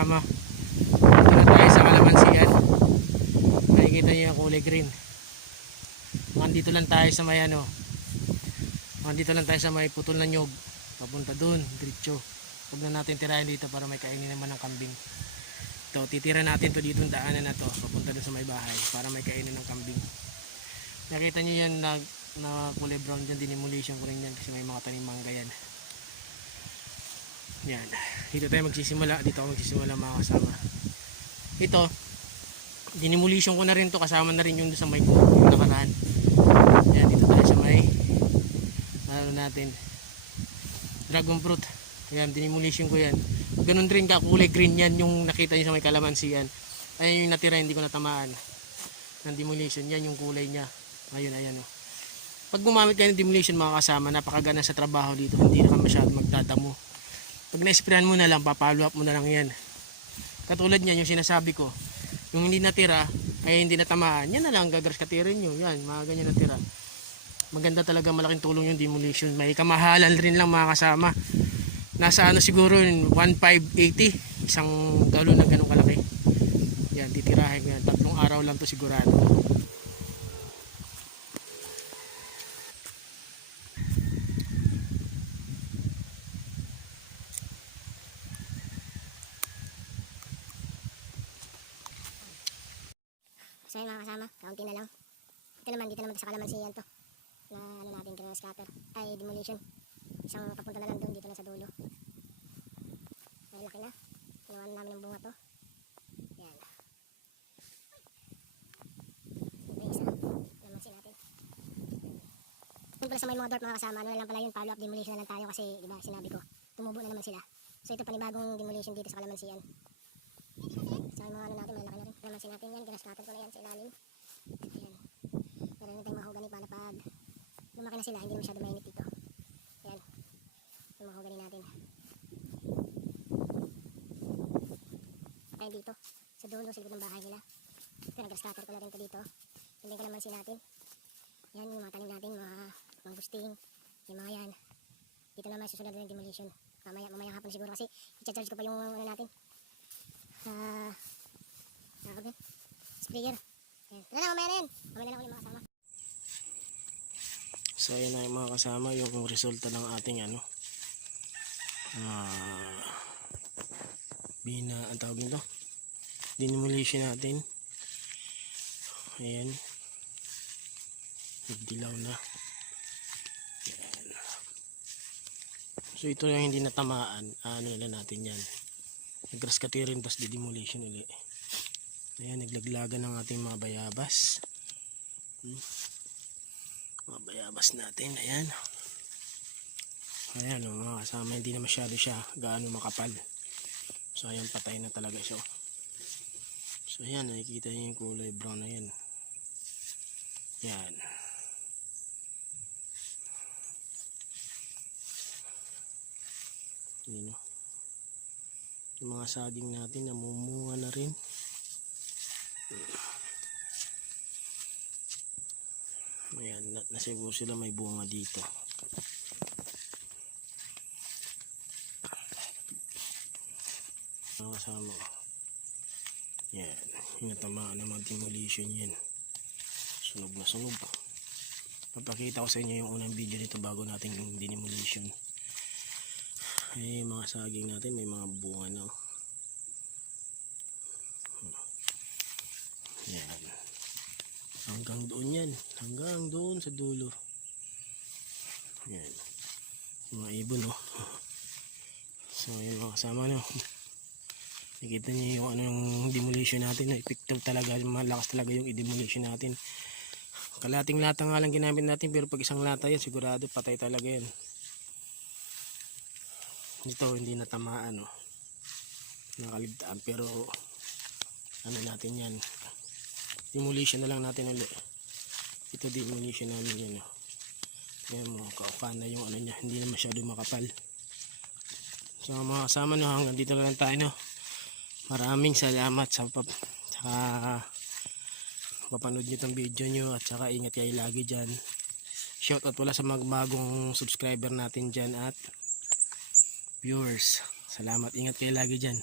kasama, ito na tayo sa kalamansian. Nakikita nyo yung kulay green. Nandito lang tayo sa may nandito lang tayo sa may putol na nyog, papunta dun diretso. Huwag na natin tirahin dito para may kainin naman ng kambing. Ito, titira natin to dito, daanan na to papunta dun sa may bahay para may kainin ng kambing. Nakita nyo yan na kulay brown dyan, dinimulation ko rin yan kasi may mga tanim mangga yan. Yan, dito tayo magsisimula, dito ako magsisimula mga kasama. Ito, dinimulation ko na rin to, kasama na rin yung sa may nakaraan. Yan, dito tayo sa may natin dragon fruit. Yan, dinimulation ko yan. Ganun rin ka, kulay green yan yung nakita nyo sa may kalamansian. Ayun yung natira, hindi ko natamaan ng demolition. Yan yung kulay nya. Ayun, ayan o. Pag gumamit kayo ng demolition mga kasama, napakagana sa trabaho dito. Hindi na ka masyado magdadamo. Pag na-sprayan mo na lang, papalo up mo na lang yan. Katulad niyan, yung sinasabi ko, yung hindi natira, ay hindi natamaan, yan na lang gagrass katirin nyo. Yan, mga ganyan natira. Maganda talaga, malaking tulong yung demolition. May kamahalan rin lang mga kasama. Nasa siguro 1,580 isang galon na ganun kalaki. Yan, titirahin ko yan. 3 araw lang to sigurado. So yun mga kasama, kaunti na lang. Dito naman sa kalamansiyan to na natin grass cutter ay demolition. Isang papunta na lang doon, dito na sa dulo. Ay laki na, kinuha namin ng bunga to. Yan, ito isa kalamansi natin. Kung pala sa may mga dwarf mga kasama, ano na lang pala yun, follow up demolition na lang tayo kasi diba sinabi ko, tumubo na naman sila. So ito panibagong demolition dito sa kalamansiyan. So yung mga ano natin, malaki na rin kalamansi natin yan, grass cutter ko na yan sa ilalim. Ayan, meron na tayong mahogani para pag lumaki na sila, hindi na masyado mainit dito. Ayan, yung mahogani natin. Ayan dito, sa dulo, sa likod ng bahay nila. Ito, nag-grass cutter ko na rin ito dito. Hindi ko naman natin. Yan, yung mga tanim natin, mga mangusting, yung mga yan. Dito naman susunod na yung demolition. Mamayang hapon siguro kasi i-charge ko pa yung ano natin. Sprayer. Ayan. Tara na, mamaya na yan. Mamaya na lang ulit mga kasama. So ayan na yung mga kasama, yung resulta ng ating ang tawag nito, demolition natin. Ayan, nagdilaw na. Ayan. So ito yung hindi natamaan, ano na natin yan, nag-grass cutting, tapos demolition ulit. Ayan, naglaglagan ng ating mga bayabas. Mga bayabas natin, ayan. Ayan o mga kasama, hindi na masyado siya gaano makapal. So ayan, patay na talaga siya. So ayan, nakikita niyo yung kulay brown na yan. Yan. Ayan o. Yung mga saging natin namumunga na rin. Ayan, nasiguro sila may bunga dito. Mga kasama. Yan, hinatamaan naman demolition yan. Sunog na sunog. Papakita ko sa inyo yung unang video nito bago natin yung demolition. Ay, mga saging natin may mga bunga na. Yan. Hanggang doon yan. Hanggang doon sa dulo. Yan. Mga ibon oh. So yun mga kasama no. Nakikita niyo yung yung demolition natin. Effective talaga. Malakas talaga yung i-demolition natin. Kalating lata nga lang ginamit natin. Pero pag isang lata yan sigurado patay talaga yan. Ito hindi natamaan oh. Nakaligtaan. Pero ano natin yan, demolition na lang natin ulit. Ito demolition namin yan. Yan mo, kauka na yung ano niya, hindi na masyado makapal. So mga kasama no, hanggang dito na lang tayo no. Maraming salamat sa papanood nyo itong video nyo at saka ingat kayo lagi dyan. Shoutout pala sa mga bagong subscriber natin dyan at viewers. Salamat, ingat kayo lagi dyan.